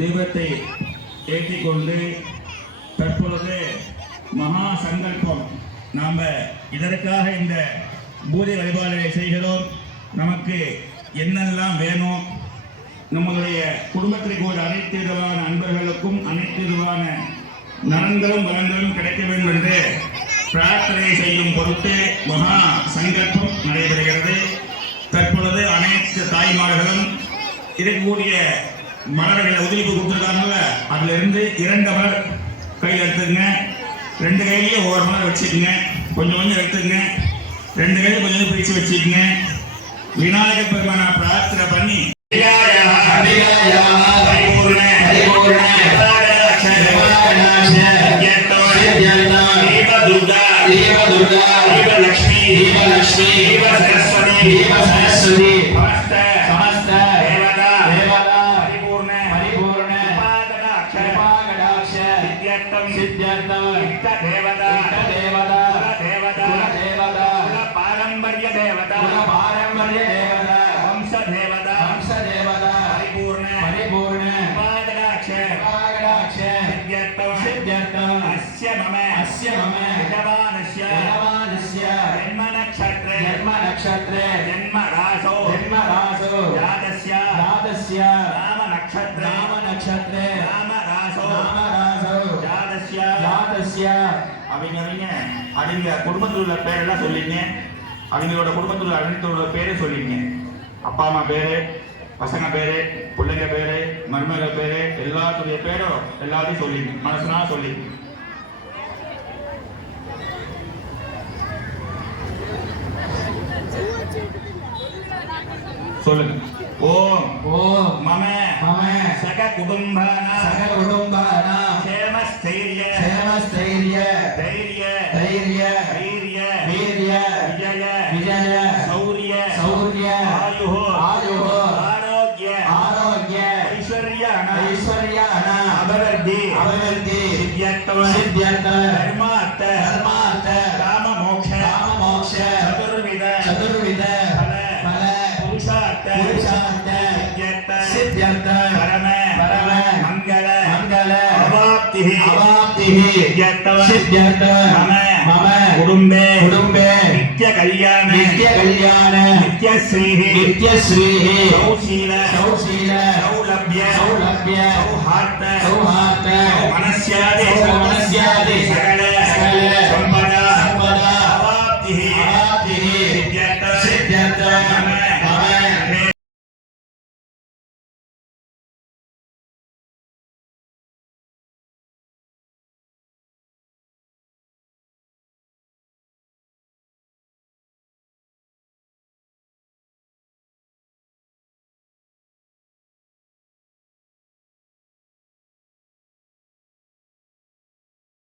தெய்வத்தை ஏற்றிக் கொண்டு தற்பொழுது மகா சங்கல்பம் நாம் இதற்காக இந்த பூஜை வழிபாடுகளை செய்கிறோம். நமக்கு என்னெல்லாம் வேணும், நம்மளுடைய குடும்பத்தில் கூட அனைத்து விதமான அன்பர்களுக்கும் அனைத்து விதமான நலன்களும் வளங்களும் கிடைக்க வேண்டும் என்று பிரார்த்தனை செய்யும் பொருட்டு மகா சங்கல்பம் நடைபெறுகிறது. தற்பொழுது அனைத்து தாய்மார்களும் இருக்கக்கூடிய மலர்களை உதிரிப்பு கொடுத்துருக்காங்கல்ல, அதுல இருந்து 2 மலர் கையில் எடுத்துக்கங்க. 2 கையிலையும் ஒவ்வொரு மலர் வச்சுக்கோங்க. கொஞ்சம் கொஞ்சம் எடுத்துக்கங்க. 2 கையிலும் கொஞ்சம் பிரித்து வச்சுக்கோங்க. விநாயகர் பெருமானை பிரார்த்தனை பண்ணி பாரம்பரிய தேவதா வம்ச தேவதா பரிபூர்ண அஸ்ய மம விதவானஸ்ய ஜன்ம நக்ஷத்ரே ஜன்ம ராசோ ஜாதஸ்ய நாம நக்ஷத்ரே நாம ராசோ ஜாதஸ்ய அவங்க குடும்பத்தில் உள்ள பேரெல்லாம் சொல்லிங்க. அவங்களோட குடும்பத்தில் உள்ள அனைத்தோட பேரை சொல்லிங்க. அப்பா அம்மா பேரு, பசங்க பேரு, பிள்ளைங்க பேரு, மருமகள் பேரு, எல்லாத்துடைய பேரும் எல்லாத்தையும் சொல்லிங்க. மனசுனா சொல்லிங்க. சொல்லுங்க. ஓம் மம சக குடும்பானா க்ஷேமஸ்தைர்ய தைர்ய விஜய சௌர்ய ஆயுः ஆரோக்ய ஐஸ்வர்ய அபவர்த்தி சித்யர்த்த தர்மார்த்த காம மோக்ஷ சதுர்வித பல புருஷார்த்த சித்யர்த்த பரம மங்கள சித்யர்த்த மம குடும்பே நித்ய கல்யாண நித்யஸ்ரீः சௌசீல சௌலப்ய சௌஹார்த மனஸ்யாதி